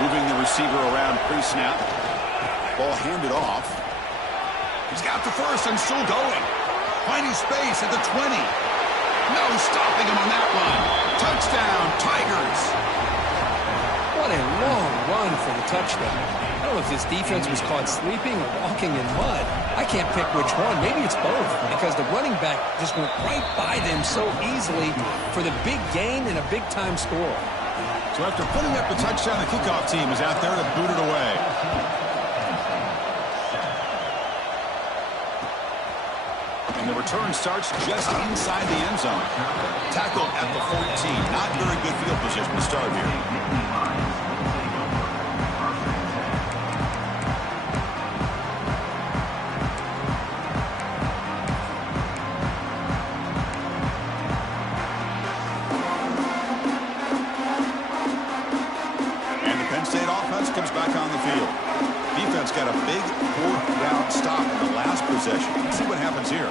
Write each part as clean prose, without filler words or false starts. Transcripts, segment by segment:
Moving the receiver around pre-snap. Ball handed off. He's got the first and still going. Finding space at the 20. No stopping him on that one. Touchdown, Tigers. What a long run for the touchdown. I don't know if this defense was caught sleeping or walking in mud. I can't pick which one. Maybe it's both, because the running back just went right by them so easily for the big gain and a big-time score. So after putting up the touchdown, the kickoff team is out there to boot it away. And the return starts just inside the end zone. Tackled at the 14. Not very good field position to start here. Comes back on the field. Defense got a big fourth down stop in the last possession. Let's see what happens here.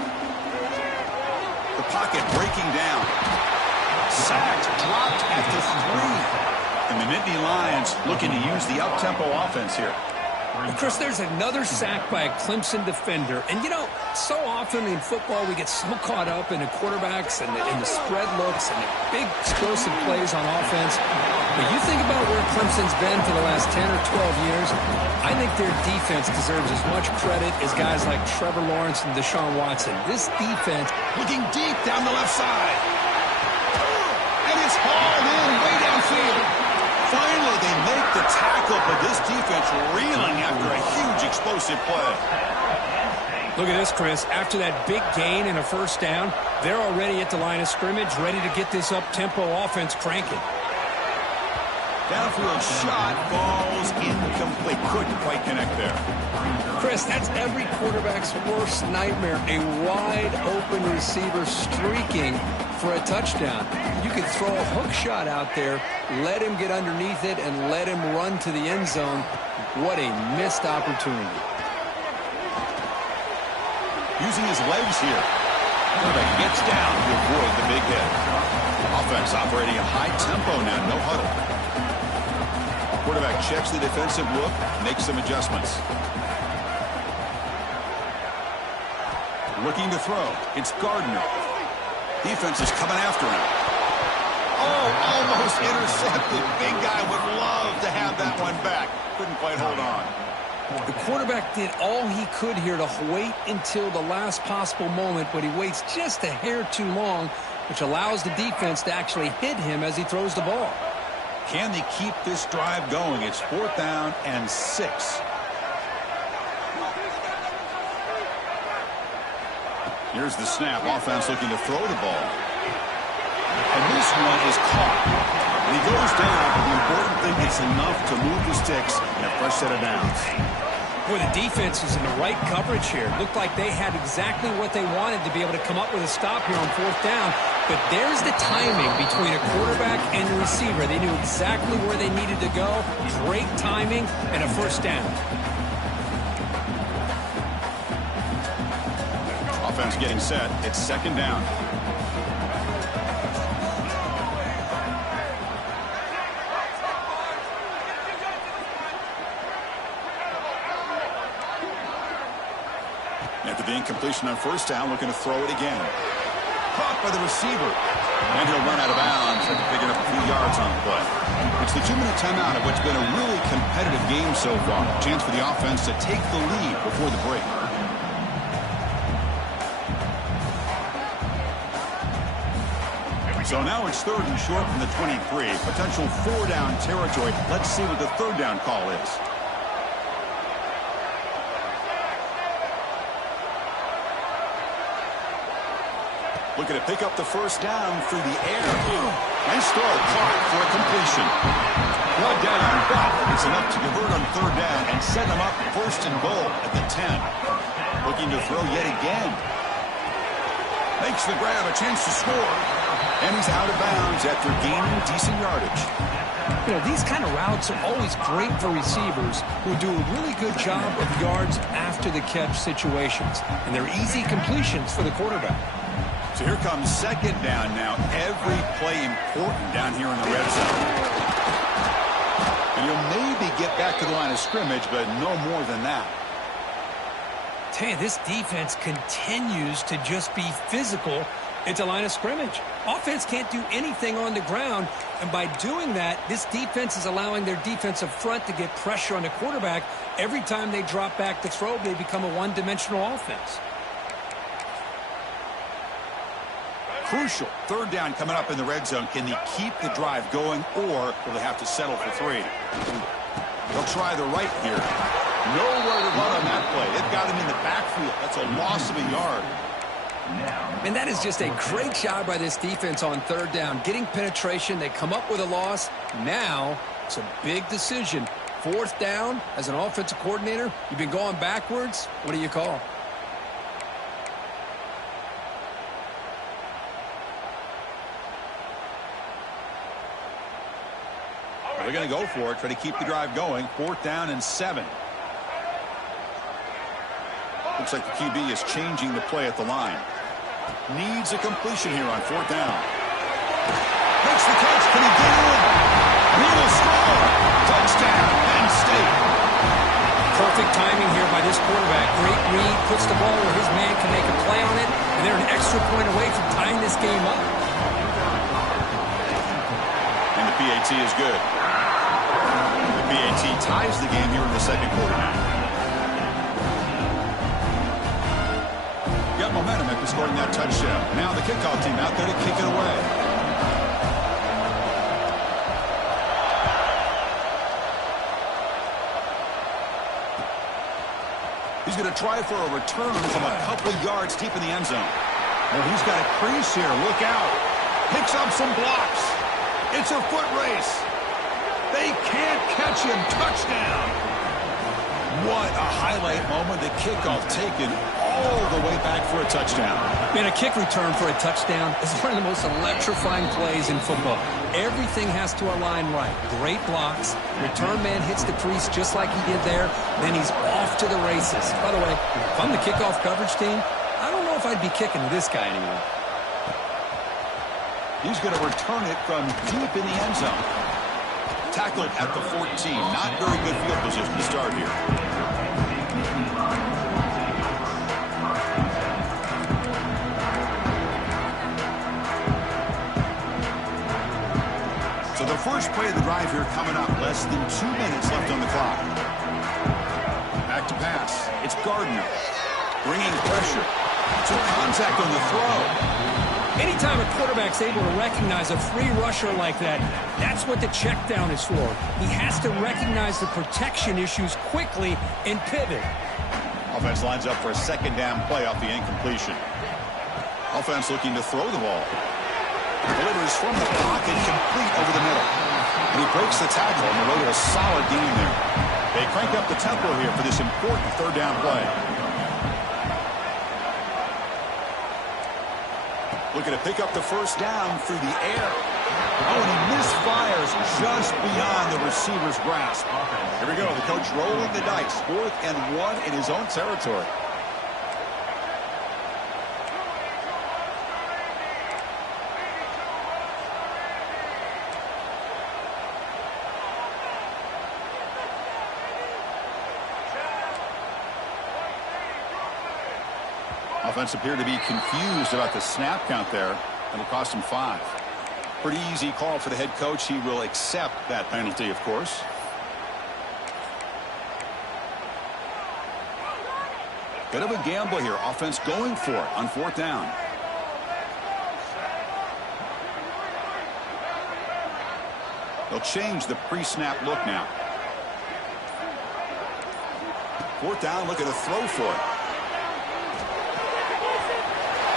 The pocket breaking down. Sacked, dropped at the 3. And the Nittany Lions looking to use the up-tempo offense here. Chris, there's another sack by a Clemson defender. And, you know, so often in football we get so caught up in the quarterbacks and the spread looks and the big explosive plays on offense. But you think about where Clemson's been for the last 10 or 12 years, I think their defense deserves as much credit as guys like Trevor Lawrence and Deshaun Watson. This defense looking deep down the left side. And it's hauled in way downfield. Finally, they make the tackle, but this defense reeling after a huge explosive play. Look at this, Chris. After that big gain and a first down, they're already at the line of scrimmage, ready to get this up-tempo offense cranking. Downfield shot falls incomplete. Couldn't quite connect there. Chris, that's every quarterback's worst nightmare. A wide-open receiver streaking for a touchdown. You could throw a hook shot out there, let him get underneath it, and let him run to the end zone. What a missed opportunity. Using his legs here. Quarterback gets down to avoid the big hit. Offense operating at high tempo now, no huddle. Quarterback checks the defensive look, makes some adjustments. Looking to throw. It's Gardner. Defense is coming after him. Oh, almost intercepted. Big guy would love to have that one back. Couldn't quite hold on. The quarterback did all he could here to wait until the last possible moment, but he waits just a hair too long, which allows the defense to actually hit him as he throws the ball. Can they keep this drive going? It's 4th down and 6. Here's the snap. Offense looking to throw the ball. And this one is caught. When he goes down, the important thing is enough to move the sticks and a fresh set of downs. Boy, the defense was in the right coverage here. Looked like they had exactly what they wanted to be able to come up with a stop here on 4th down. But there's the timing between a quarterback and the receiver. They knew exactly where they needed to go. Great timing and a first down. Offense getting set. It's 2nd down. After the incompletion on 1st down, looking to throw it again. Caught by the receiver. And he'll run out of bounds after picking up a few yards on the play. It's the 2-minute timeout of what's been a really competitive game so far. Chance for the offense to take the lead before the break. So now it's 3rd and short from the 23. Potential 4-down territory. Let's see what the 3rd down call is. Looking to pick up the 1st down through the air. Nice throw, caught for a completion. Brought down, but it's enough to convert on 3rd down and set them up 1st and goal at the 10. Looking to throw yet again. Makes the grab, a chance to score. And he's out of bounds after gaining decent yardage. You know, these kind of routes are always great for receivers who do a really good job of yards after the catch situations. And they're easy completions for the quarterback. So here comes 2nd down now. Every play important down here in the red zone. And he'll maybe back to the line of scrimmage, but no more than that. Tell you, this defense continues to just be physical at the line of scrimmage. Offense can't do anything on the ground, and by doing that, this defense is allowing their defensive front to get pressure on the quarterback. Every time they drop back to throw, they become a one-dimensional offense. Crucial. Third down coming up in the red zone. Can they keep the drive going, or will they have to settle for 3? They'll try the right here. Nowhere to run on that play. They've got him in the backfield. That's a loss of a yard. And that is just a great job by this defense on third down. Getting penetration, they come up with a loss. Now, it's a big decision. Fourth down, as an offensive coordinator, you've been going backwards. What do you call? They're going to go for it, try to keep the drive going. 4th down and 7. Looks like the QB is changing the play at the line. Needs a completion here on 4th down. Makes the catch. Can he get it? He will score. Touchdown, Penn State. Perfect timing here by this quarterback. Great read, puts the ball where his man can make a play on it, and they're an extra point away from tying this game up. And the PAT is good. The PAT ties the game here in the second quarter now. Got momentum after scoring that touchdown. Now the kickoff team out there to kick it away. He's going to try for a return from a couple yards deep in the end zone. Well, he's got a crease here. Look out. Picks up some blocks. It's a foot race. They can't catch him. Touchdown. What a highlight moment. The kickoff taken all the way back for a touchdown. And a kick return for a touchdown is one of the most electrifying plays in football. Everything has to align right. Great blocks. Return man hits the crease just like he did there. Then he's off to the races. By the way, if I'm the kickoff coverage team, I don't know if I'd be kicking to this guy anymore. He's going to return it from deep in the end zone. Tackled at the 14. Not very good field position to start here. So the first play of the drive here coming up. Less than 2 minutes left on the clock. Back to pass. It's Gardner. Bringing pressure. Some contact on the throw. Anytime a quarterback's able to recognize a free rusher like that, that's what the check down is for. He has to recognize the protection issues quickly and pivot. Offense lines up for a second down play off the incompletion. Offense looking to throw the ball. Delivers from the pocket, complete over the middle. And he breaks the tackle on the way to a solid gain there. They crank up the tempo here for this important third down play. Looking to pick up the first down through the air. Oh, and he misfires just beyond the receiver's grasp. Here we go. The coach rolling the dice. 4th and 1 in his own territory. Offense appeared to be confused about the snap count there. It'll cost him 5. Pretty easy call for the head coach. He will accept that penalty, of course. Bit of a gamble here. Offense going for it on 4th down. They'll change the pre-snap look now. 4th down, looking to throw for it.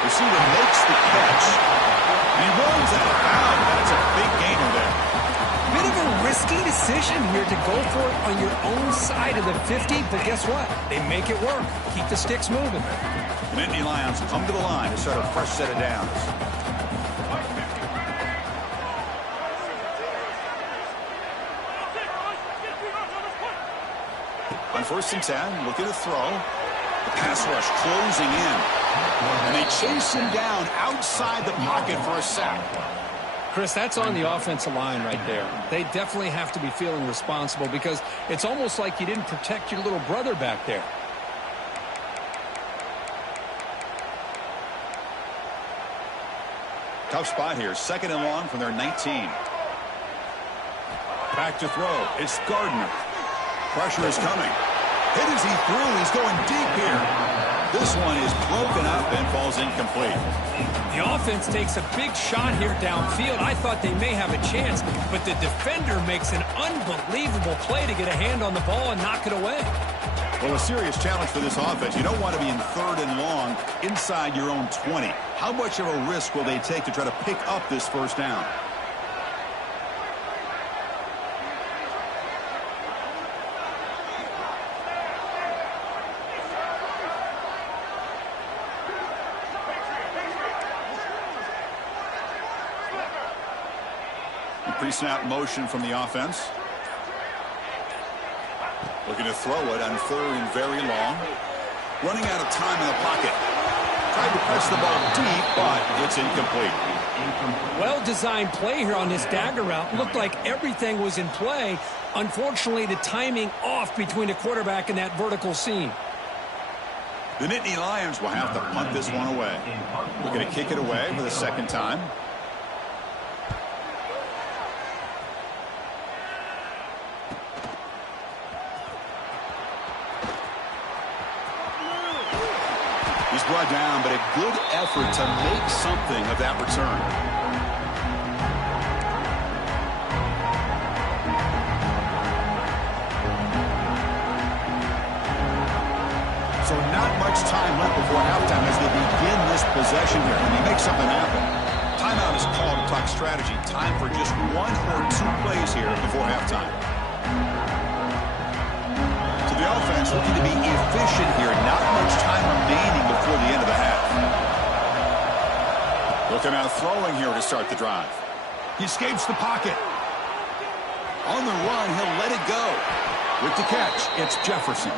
Receiver makes the catch. And he runs out of bounds. That's a big gainer there. Bit of a risky decision here to go for it on your own side of the 50, but guess what? They make it work. Keep the sticks moving. The Nittany Lions come to the line to start a fresh set of downs. On 1st and 10, looking to throw. The pass rush closing in. And they chase him down outside the pocket for a sack. Chris, that's on the offensive line right there. They definitely have to be feeling responsible because it's almost like you didn't protect your little brother back there. Tough spot here. 2nd and long from their 19. Back to throw. It's Gardner. Pressure is coming. Hit as he threw. He's going deep here. This one is broken up and falls incomplete. The offense takes a big shot here downfield. I thought they may have a chance, but the defender makes an unbelievable play to get a hand on the ball and knock it away. Well, a serious challenge for this offense. You don't want to be in 3rd and long inside your own 20. How much of a risk will they take to try to pick up this 1st down? Pre-snap motion from the offense. Looking to throw it on 3rd and very long. Running out of time in the pocket. Tried to press the ball deep, but it's incomplete. Well-designed play here on this dagger route. Looked like everything was in play. Unfortunately, the timing off between the quarterback and that vertical seam. The Nittany Lions will have to punt this one away. We're going to kick it away for the 2nd time. He's brought down, but a good effort to make something of that return. So not much time left before halftime as they begin this possession here. And they make something happen. Timeout is called to talk strategy. Time for just 1 or 2 plays here before halftime. The offense looking to be efficient here. Not much time remaining before the end of the half. Looking out throwing here to start the drive. He escapes the pocket. On the run, he'll let it go. With the catch, it's Jefferson.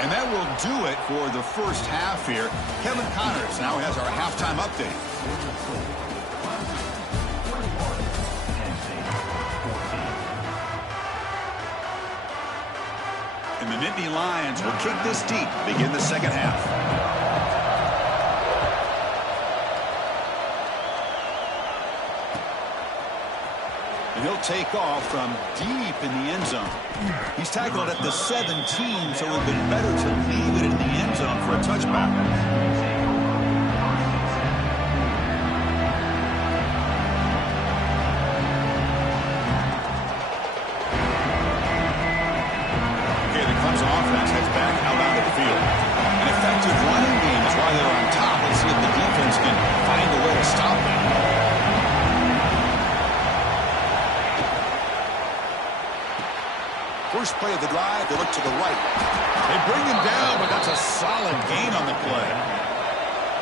And that will do it for the 1st half here. Kevin Connors now has our halftime update. And the Nittany Lions will kick this deep to begin the 2nd half. And he'll take off from deep in the end zone. He's tackled at the 17, so it would have been better to leave it in the end zone for a touchback. Okay, the Clemson offense heads back out onto the field. An effective running game is why they're on top. Let's see if the defense can find a way to stop them. First play of the drive, they look to the right. They bring him down, but that's a solid gain on the play.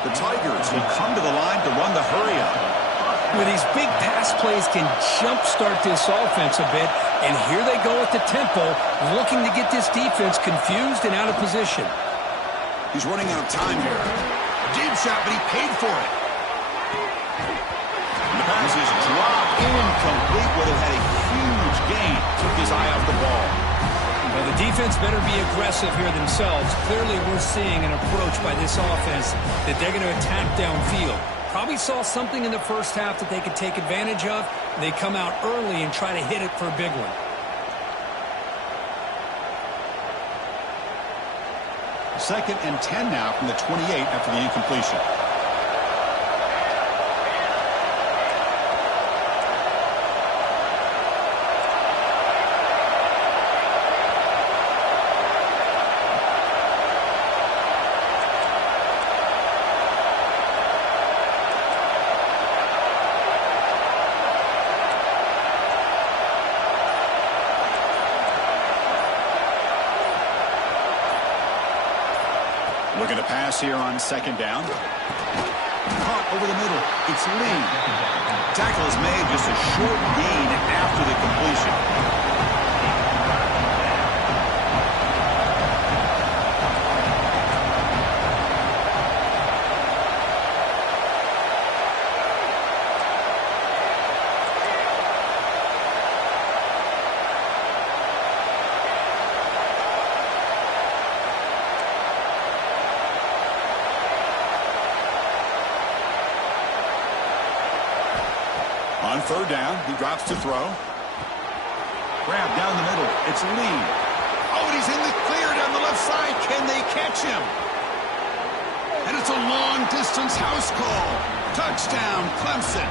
The Tigers will come to the line to run the hurry-up. With these big pass plays can jumpstart this offense a bit, and here they go at the tempo, looking to get this defense confused and out of position. He's running out of time here. Deep shot, but he paid for it. And the pass is dropped incomplete. Would have had a huge gain. Took his eye off the ball. Well, the defense better be aggressive here themselves. Clearly, we're seeing an approach by this offense that they're going to attack downfield. Probably saw something in the 1st half that they could take advantage of. They come out early and try to hit it for a big one. 2nd and 10 now from the 28 after the incompletion. Looking to pass here on 2nd down. Caught over the middle. It's Lee. Tackle is made, just a short gain after the completion. On third down, he drops to throw. Grab down the middle. It's Lee. Oh, and he's in the clear down the left side. Can they catch him? And it's a long-distance house call. Touchdown, Clemson.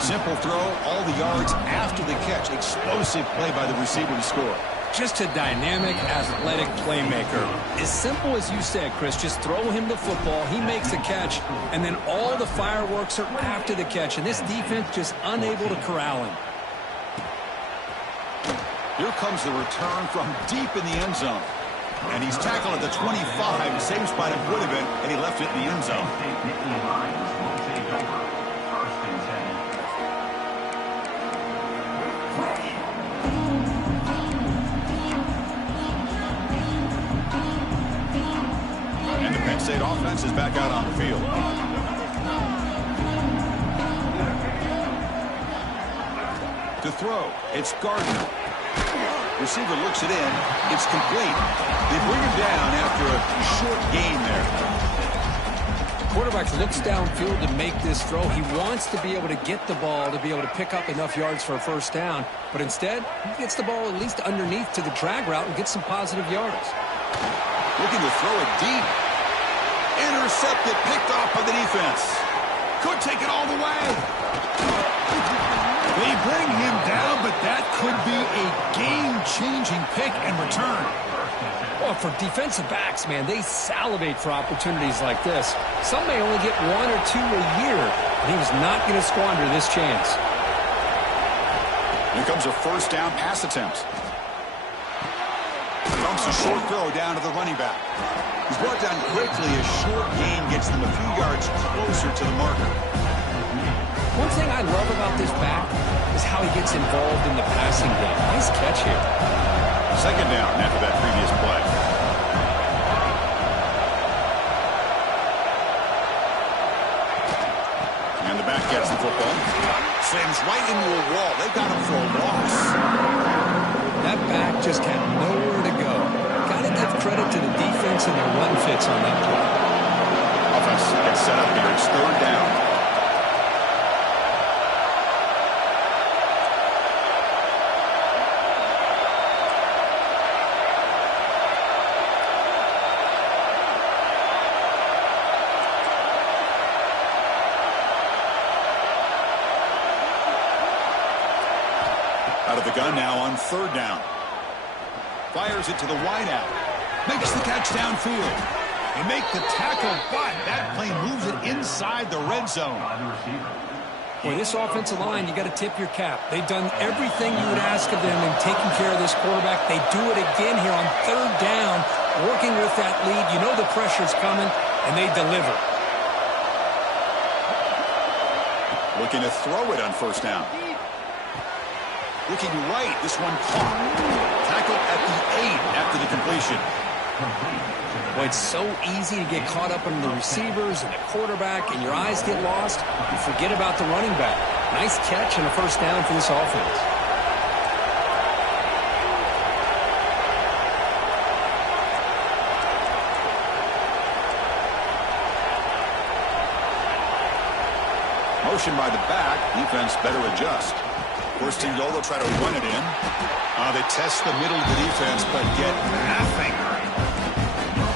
Simple throw, all the yards after the catch. Explosive play by the receiver to score. Just a dynamic, athletic playmaker. As simple as you said, Chris, just throw him the football, he makes a catch, and then all the fireworks are after the catch, and this defense just unable to corral him. Here comes the return from deep in the end zone. And he's tackled at the 25, same spot it would have been, and he left it in the end zone. State offense is back out on the field. To throw, it's Gardner. Receiver looks it in. It's complete. They bring him down after a short gain there. The quarterback looks downfield to make this throw. He wants to be able to get the ball to be able to pick up enough yards for a first down, but instead, he gets the ball at least underneath to the drag route and gets some positive yards. Looking to throw it deep. Intercepted, picked off by the defense. Could take it all the way. They bring him down, but that could be a game-changing pick and return. Well, for defensive backs, man, they salivate for opportunities like this. Some may only get one or two a year, and he was not going to squander this chance. Here comes a first down pass attempt. Dumps a short throw down to the running back. He's brought down quickly. A short gain gets them a few yards closer to the marker. One thing I love about this back is how he gets involved in the passing game. Nice catch here. Second down after that previous play. And the back gets the football. Slams right into a wall. They've got him for a loss. That back just had nowhere to go. Got to give credit to the defense and their run fits on that play. Offense gets set up here. It's third down. Out of the gun now on third down. Fires it to the wideout. Makes the catch downfield. They make the tackle, but that play moves it inside the red zone. Boy, this offensive line, you got to tip your cap. They've done everything you would ask of them in taking care of this quarterback. They do it again here on third down, working with that lead. You know the pressure's coming, and they deliver. Looking to throw it on first down. Looking right, this one caught. Tackled at the 8 after the completion. Boy, it's so easy to get caught up in the receivers and the quarterback, and your eyes get lost. You forget about the running back. Nice catch and a first down for this offense. Motion by the back. Defense better adjust. First and goal, they'll try to run it in. They test the middle of the defense, but get nothing.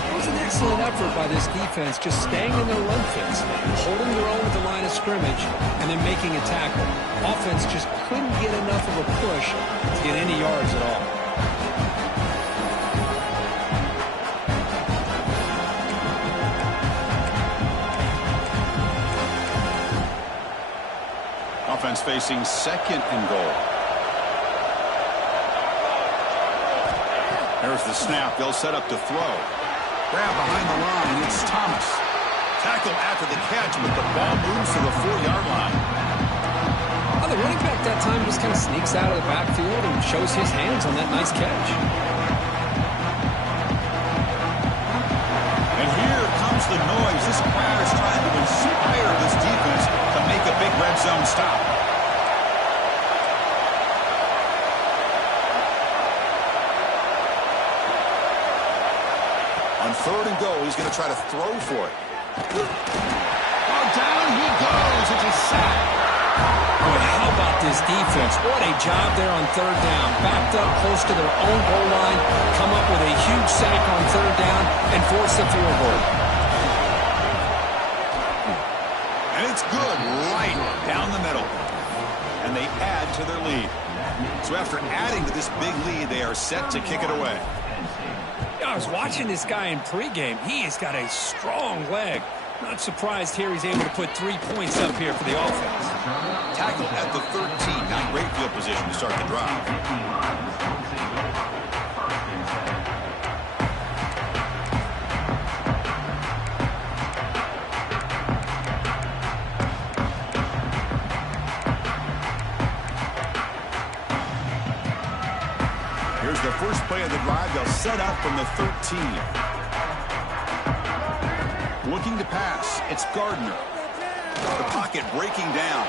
It was an excellent effort by this defense, just staying in their run fits, holding their own at the line of scrimmage, and then making a tackle. Offense just couldn't get enough of a push to get any yards at all. Offense facing second and goal. There's the snap. They'll set up to throw. Grab behind the line. It's Thomas. Tackle after the catch, but the ball moves to the 4-yard line. Well, the running back that time just kind of sneaks out of the backfield and shows his hands on that nice catch. And here comes the noise. This crowd is trying to inspire this defense to make a big red zone stop. On 3rd and goal, he's going to try to throw for it. Oh, down he goes. It's a sack. Boy, how about this defense? What a job there on 3rd down. Backed up close to their own goal line, come up with a huge sack on 3rd down, and force the field goal. And it's good right down the middle. And they add to their lead. So after adding to this big lead, they are set to kick it away. I was watching this guy in pregame. He has got a strong leg. Not surprised here he's able to put 3 points up here for the offense. Tackle at the 13. Not great field position to start the drive. Here's the first play of the drive. They'll set up from the 13. Looking to pass. It's Gardner. The pocket breaking down.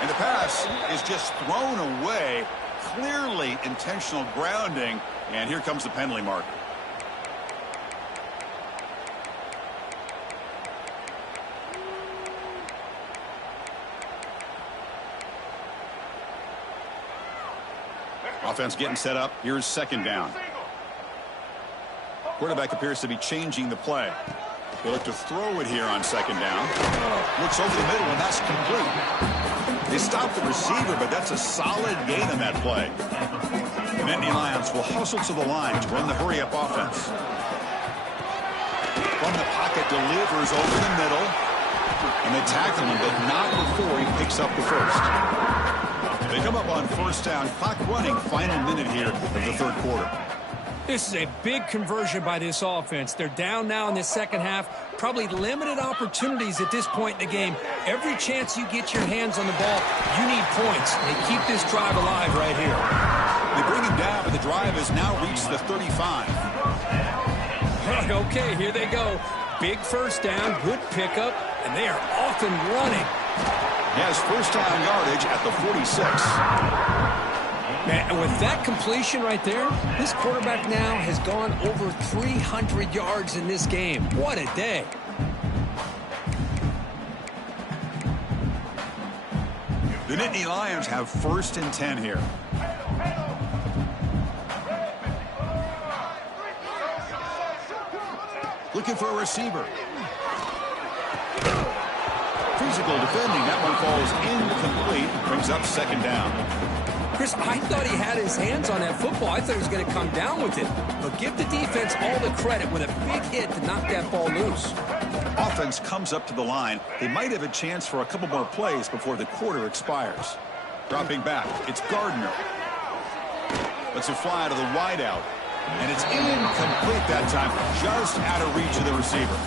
And the pass is just thrown away. Clearly intentional grounding. And here comes the penalty mark. Offense getting set up. Here's 2nd down. Quarterback appears to be changing the play. They look to throw it here on 2nd down. Looks over the middle, and that's complete. They stop the receiver, but that's a solid gain on that play. The Nittany Lions will hustle to the line to run the hurry-up offense. From the pocket, delivers over the middle. And they tackle him, but not before he picks up the first. They come up on 1st down. Clock running. Final minute here of the 3rd quarter. This is a big conversion by this offense. They're down now in the 2nd half. Probably limited opportunities at this point in the game. Every chance you get your hands on the ball, you need points. They keep this drive alive right here. They bring him down, but the drive has now reached the 35. Okay, here they go. Big 1st down, good pickup, and they are off and running. He has 1st down yardage at the 46. Man, with that completion right there, this quarterback now has gone over 300 yards in this game. What a day. The Nittany Lions have 1st and 10 here. Looking for a receiver. Physical defending. That one falls incomplete. Brings up 2nd down. Chris, I thought he had his hands on that football. I thought he was going to come down with it. But give the defense all the credit with a big hit to knock that ball loose. Offense comes up to the line. They might have a chance for a couple more plays before the quarter expires. Dropping back. It's Gardner. Lets it fly out of the wideout. And it's incomplete that time. Just out of reach of the receiver.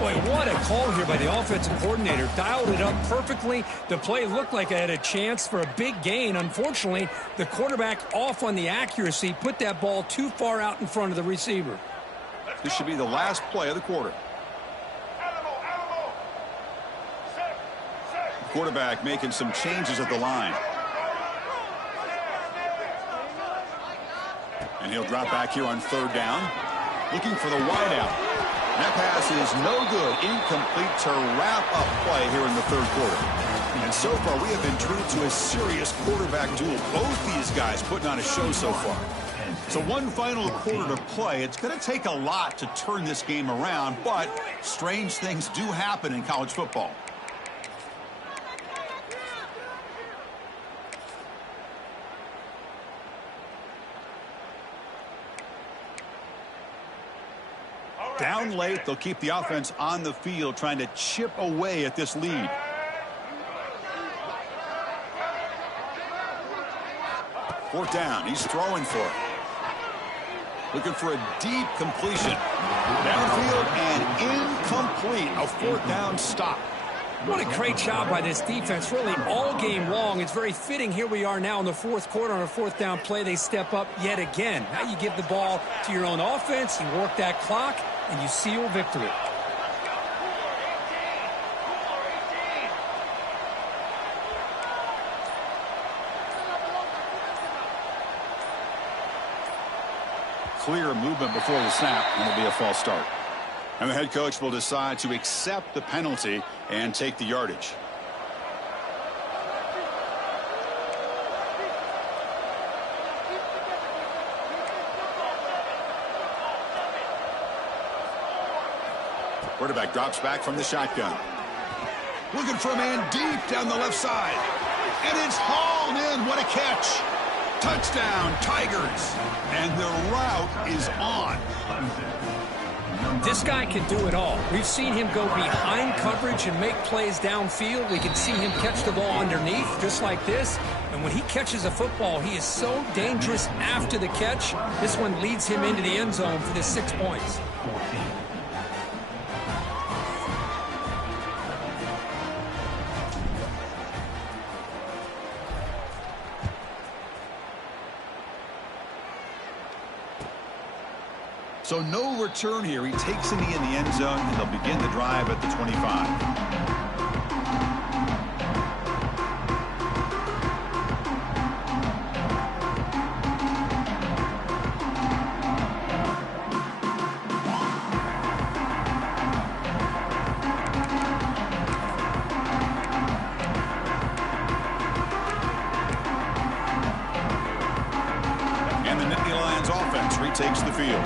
Boy, what a call here by the offensive coordinator. Dialed it up perfectly. The play looked like it had a chance for a big gain. Unfortunately, the quarterback off on the accuracy, put that ball too far out in front of the receiver. This should be the last play of the quarter. The quarterback making some changes at the line. And he'll drop back here on 3rd down. Looking for the wideout. That pass is no good. Incomplete to wrap up play here in the 3rd quarter. And so far, we have been treated to a serious quarterback duel. Both these guys putting on a show so far. So one final quarter to play. It's going to take a lot to turn this game around, but strange things do happen in college football. Down late, they'll keep the offense on the field trying to chip away at this lead. Fourth down, he's throwing for it. Looking for a deep completion. Downfield and incomplete. A fourth down stop. What a great job by this defense, really all game long. It's very fitting. Here we are now in the fourth quarter on a fourth down play. They step up yet again. Now you give the ball to your own offense, you work that clock, and you seal victory. Clear movement before the snap, and it'll be a false start. And the head coach will decide to accept the penalty and take the yardage. Quarterback drops back from the shotgun. Looking for a man deep down the left side. And it's hauled in. What a catch. Touchdown, Tigers. And the route is on. This guy can do it all. We've seen him go behind coverage and make plays downfield. We can see him catch the ball underneath just like this. And when he catches a football, he is so dangerous after the catch. This one leads him into the end zone for the 6 points. So no return here. He takes it in the end zone, and they'll begin the drive at the 25. And the Nittany Lions offense retakes the field.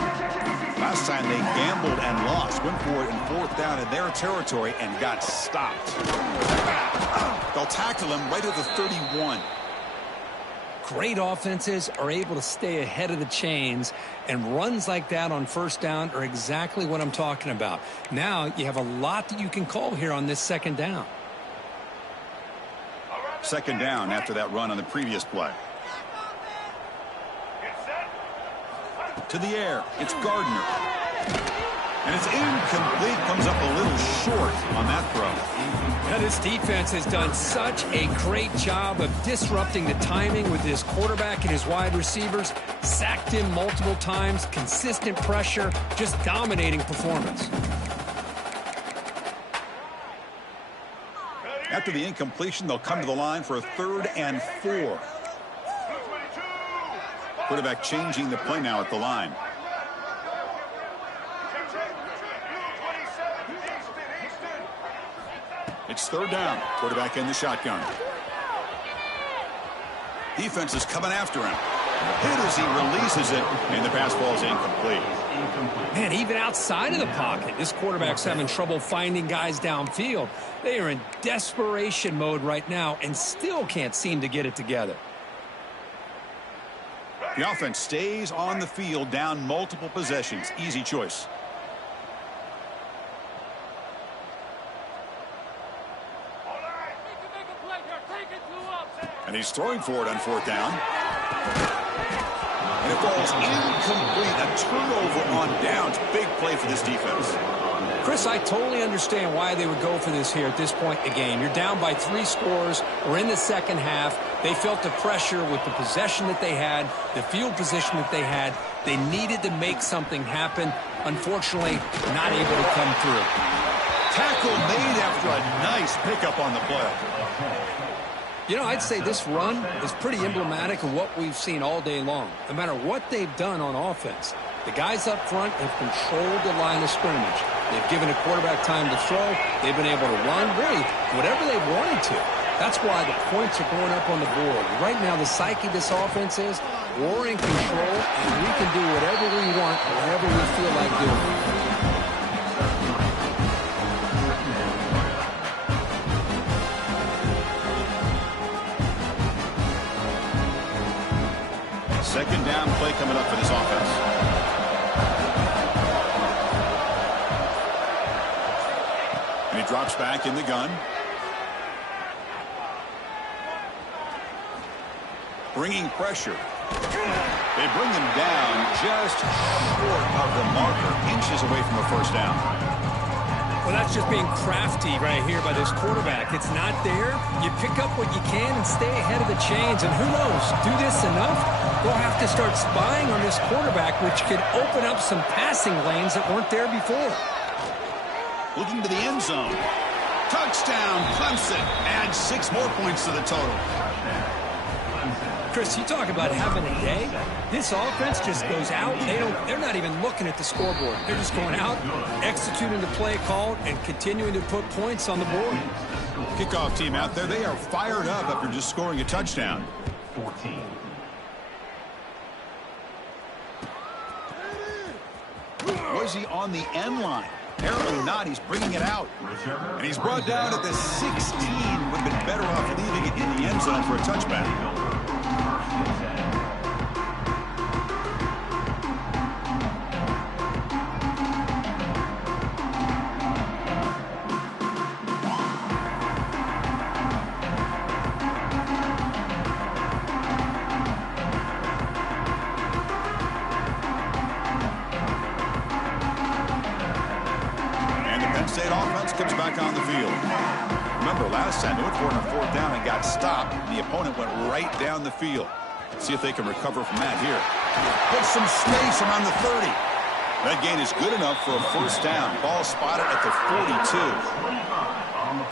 Last time they gambled and lost, went for it in fourth down in their territory and got stopped. They'll tackle him right at the 31. Great offenses are able to stay ahead of the chains, and runs like that on first down are exactly what I'm talking about. Now you have a lot that you can call here on this second down. Second down after that run on the previous play. To the air, it's Gardner. And it's incomplete, comes up a little short on that throw. Now, this defense has done such a great job of disrupting the timing with his quarterback and his wide receivers. Sacked him multiple times, consistent pressure, just dominating performance. After the incompletion, they'll come to the line for a 3rd and 4. Quarterback changing the play now at the line. It's 3rd down. Quarterback in the shotgun. Defense is coming after him. Hit as he releases it, and the pass ball is incomplete. Man, even outside of the pocket, this quarterback's having trouble finding guys downfield. They are in desperation mode right now and still can't seem to get it together. The offense stays on the field, down multiple possessions. Easy choice. And he's throwing for it on 4th down. And it falls incomplete. A turnover on downs. Big play for this defense. Chris, I totally understand why they would go for this here at this point in the game. You're down by 3 scores. We're in the second half. They felt the pressure with the possession that they had, the field position that they had. They needed to make something happen. Unfortunately, not able to come through. Tackle made after a nice pickup on the play. You know, I'd say this run is pretty emblematic of what we've seen all day long. No matter what they've done on offense, the guys up front have controlled the line of scrimmage. They've given a quarterback time to throw. They've been able to run, really, whatever they've wanted to. That's why the points are going up on the board. Right now, the psyche of this offense is we're in control, and we can do whatever we want, whatever we feel like doing. Second down play coming up for this offense. And he drops back in the gun. Bringing pressure. They bring him down just short of the marker, inches away from a first down. Well, that's just being crafty right here by this quarterback. It's not there. You pick up what you can and stay ahead of the chains. And who knows, do this enough, they'll have to start spying on this quarterback, which could open up some passing lanes that weren't there before. Looking to the end zone. Touchdown, Clemson. Add 6 more points to the total. Chris, you talk about having a day. This offense just goes out. They're not even looking at the scoreboard. They're just going out, executing the play called, and continuing to put points on the board. Kickoff team out there. They are fired up after just scoring a touchdown. 14. Was he on the end line? Apparently not. He's bringing it out. And he's brought down at the 16. Would have been better off leaving it in the end zone for a touchback. State offense comes back on the field. Remember, last time they went for it on 4th down and got stopped. The opponent went right down the field. See if they can recover from that here. Put some space around the 30. That gain is good enough for a first down. Ball spotted at the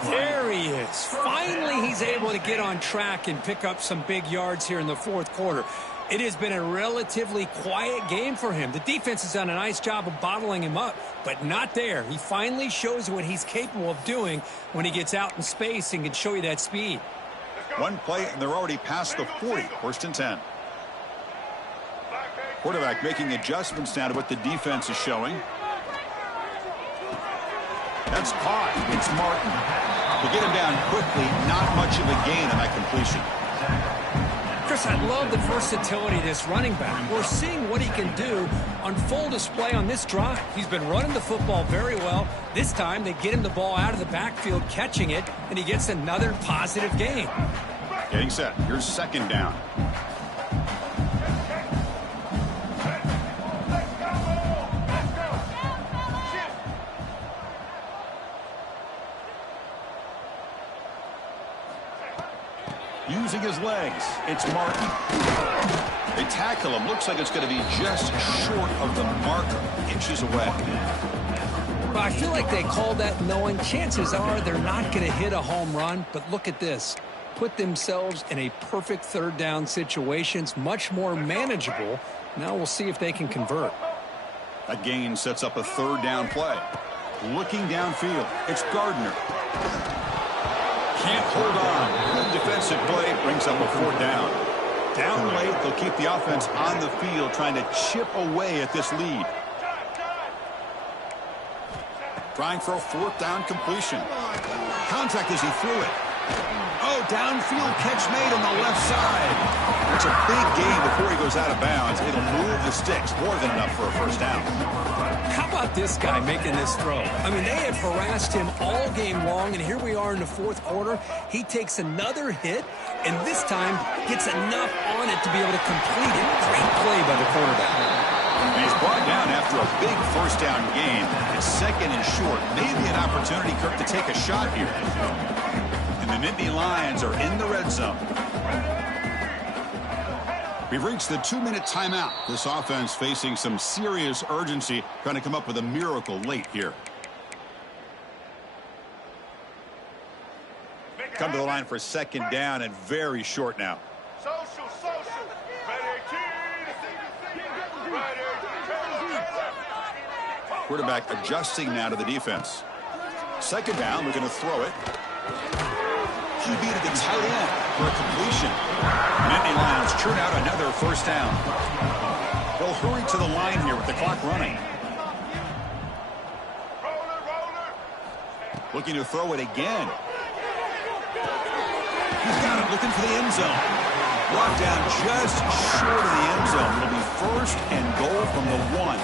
42. There he is. Finally, he's able to get on track and pick up some big yards here in the 4th quarter. It has been a relatively quiet game for him. The defense has done a nice job of bottling him up, but not there. He finally shows what he's capable of doing when he gets out in space and can show you that speed. One play, and they're already past the 40. 1st and 10. Quarterback making adjustments now to what the defense is showing. That's caught. It's Martin. To get him down quickly, not much of a gain on that completion. Chris, I love the versatility of this running back. We're seeing what he can do on full display on this drive. He's been running the football very well. This time, they get him the ball out of the backfield, catching it, and he gets another positive gain. Getting set. Here's 2nd down. Using his legs, it's Martin. They tackle him. Looks like it's going to be just short of the marker, inches away. But I feel like they called that knowing chances are they're not going to hit a home run. But look at this. Put themselves in a perfect 3rd down situation. It's much more manageable. Now we'll see if they can convert. That gain sets up a 3rd down play. Looking downfield, it's Gardner. Can't hold on. Good defensive play brings up a 4th down. Down late, they'll keep the offense on the field trying to chip away at this lead. Trying for a 4th down completion. Contact as he threw it. Oh, downfield catch made on the left side. That's a big gain before he goes out of bounds. It'll move the sticks. More than enough for a first down. How about this guy making this throw? I mean, they have harassed him all game long, and here we are in the 4th quarter. He takes another hit, and this time gets enough on it to be able to complete it. Great play by the quarterback. And he's brought down after a big first down game. It's 2nd and short. Maybe an opportunity, Kirk, to take a shot here. And the Nittany Lions are in the red zone. We've reached the 2-minute timeout. This offense facing some serious urgency, trying to come up with a miracle late here. Come to the line for 2nd down and very short now. Quarterback adjusting now to the defense. 2nd down, we're going to throw it. QB to the tight end for a completion. Nittany Lions churn out another first down. They'll hurry to the line here with the clock running. Looking to throw it again. He's got it, looking for the end zone. Brought down just short of the end zone. It'll be 1st and goal from the 1.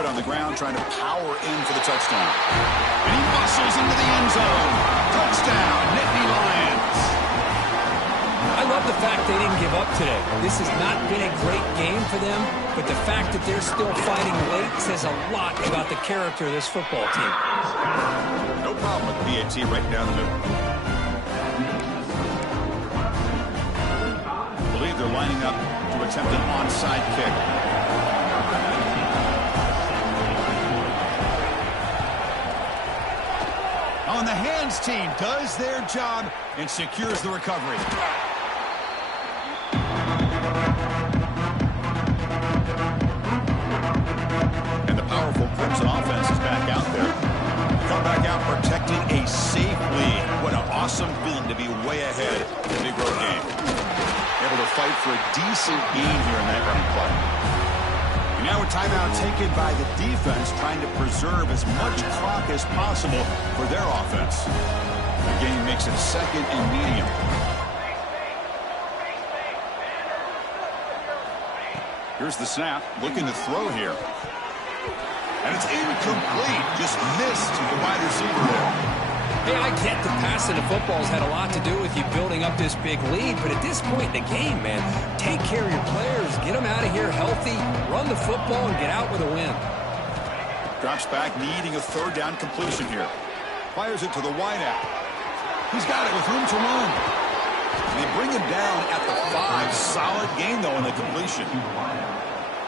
On the ground, trying to power in for the touchdown. And he muscles into the end zone. Touchdown, Nittany Lions. love the fact they didn't give up today. This has not been a great game for them, but the fact that they're still fighting late says a lot about the character of this football team. No problem with PAT right down the middle. I believe they're lining up to attempt an onside kick. On the hands team does their job and secures the recovery. And the powerful Crimson offense is back out there. Come back out protecting a safe lead. What an awesome feeling to be way ahead in a big road game. Able to fight for a decent gain here in that running play. And now a timeout taken by the defense, trying to preserve as much clock as possible for their offense. The game makes it second and medium. Here's the snap, looking to throw here. And it's incomplete, just missed the wide receiver there. Hey, I get the passing of football's had a lot to do with you building up this big lead, but at this point in the game, man, take care of your players, get them out of here healthy, run the football, and get out with a win. Drops back, needing a third down completion here. Fires it to the wideout. He's got it with room to run. They bring him down at the 5. Solid gain, though, in the completion.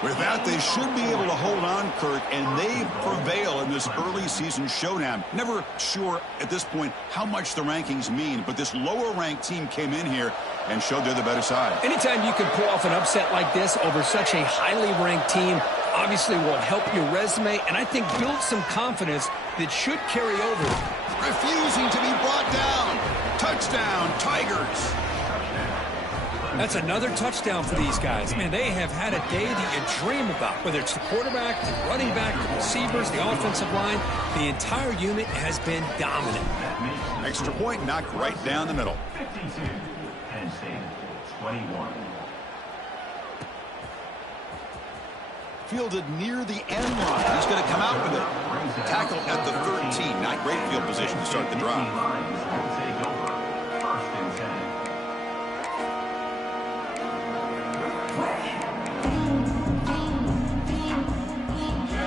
With that, they should be able to hold on, Kirk, and they prevail in this early season showdown. Never sure at this point how much the rankings mean, but this lower-ranked team came in here and showed they're the better side. Anytime you can pull off an upset like this over such a highly ranked team, obviously will help your resume, and I think build some confidence that should carry over. Refusing to be brought down. Touchdown, Tigers. That's another touchdown for these guys. Man, they have had a day that you dream about, whether it's the quarterback, the running back, the receivers, the offensive line. The entire unit has been dominant. Extra point knocked right down the middle. 52, Penn State, 21. Fielded near the end line. He's going to come out with it. Tackle at the 13. Not great field position to start the drive.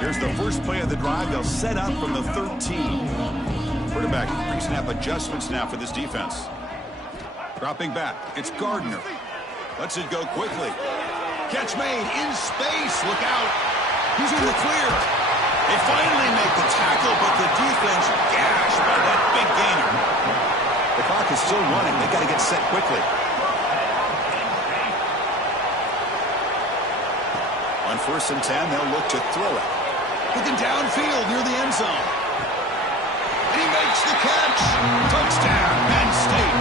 Here's the first play of the drive. They'll set up from the 13. Quarterback pre-snap adjustments now for this defense. Dropping back. It's Gardner. Lets it go quickly. Catch made in space. Look out. He's in the clear. They finally make the tackle, but the defense gashed by that big gainer. The clock is still running. They got to get set quickly. On 1st and 10, they'll look to throw it. Looking downfield near the end zone. And he makes the catch. Touchdown, Penn State.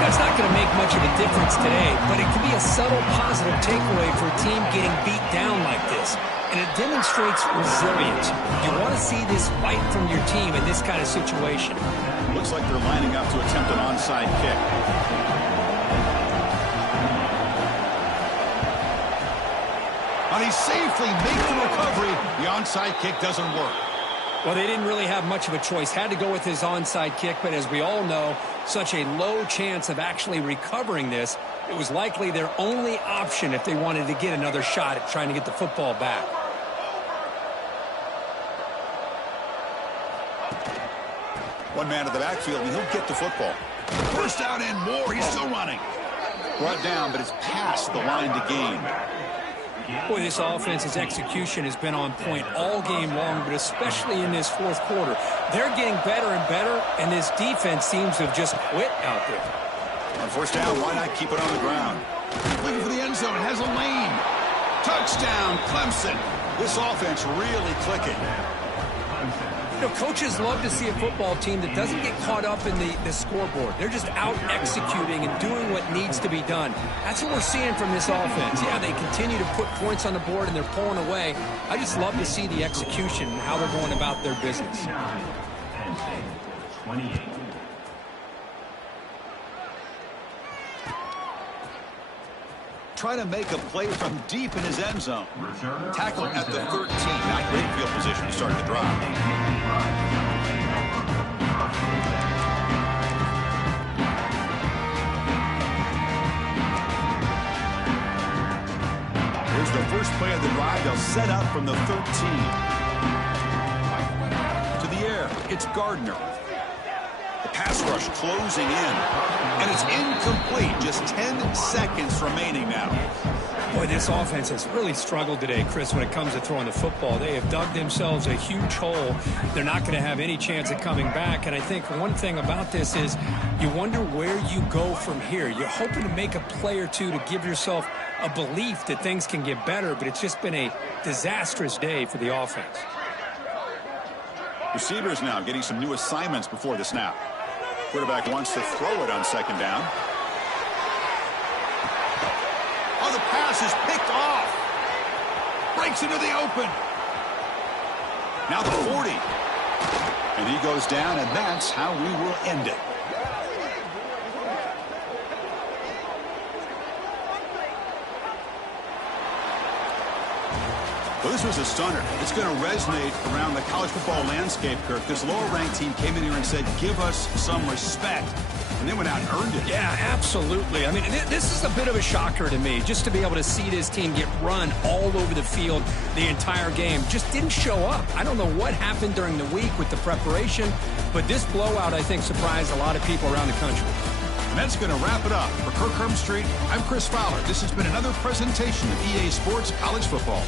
That's not going to make much of a difference today, but it can be a subtle positive takeaway for a team getting beat down like this. And it demonstrates resilience. You want to see this fight from your team in this kind of situation. Looks like they're lining up to attempt an onside kick. And he safely makes the recovery. The onside kick doesn't work. Well, they didn't really have much of a choice. Had to go with his onside kick, but as we all know, such a low chance of actually recovering this. It was likely their only option if they wanted to get another shot at trying to get the football back. One man to the backfield, and he'll get the football. First down and more. He's still running. Brought down, but it's past the line to gain. Boy, this offense's execution has been on point all game long, but especially in this fourth quarter. They're getting better and better, and this defense seems to have just quit out there. On 1st down, why not keep it on the ground? Looking for the end zone. It has a lane. Touchdown, Clemson. This offense really clicking. You know, coaches love to see a football team that doesn't get caught up in the scoreboard. They're just out executing and doing what needs to be done. That's what we're seeing from this offense. Yeah, they continue to put points on the board and they're pulling away. I just love to see the execution and how they're going about their business. 28. Trying to make a play from deep in his end zone. Tackle at the 13. Not great field position to start the drive. Here's the first play of the drive. They'll set up from the 13. To the air, it's Gardner. The pass rush closing in. And it's incomplete. Just 10 seconds remaining now. Boy, this offense has really struggled today, Chris, when it comes to throwing the football. They have dug themselves a huge hole. They're not going to have any chance at coming back. And I think one thing about this is you wonder where you go from here. You're hoping to make a play or two to give yourself a belief that things can get better, but it's just been a disastrous day for the offense. Receivers now getting some new assignments before the snap. Quarterback wants to throw it on second down. Oh, the pass is picked off. Breaks into the open. Now the 40. And he goes down, and that's how we will end it. Well, this was a stunner. It's going to resonate around the college football landscape, Kirk. This lower-ranked team came in here and said, give us some respect. And they went out and earned it. Yeah, absolutely. I mean, this is a bit of a shocker to me, just to be able to see this team get run all over the field the entire game. Just didn't show up. I don't know what happened during the week with the preparation, but this blowout, I think, surprised a lot of people around the country. And that's going to wrap it up. For Kirk Herbstreit, I'm Chris Fowler. This has been another presentation of EA Sports College Football.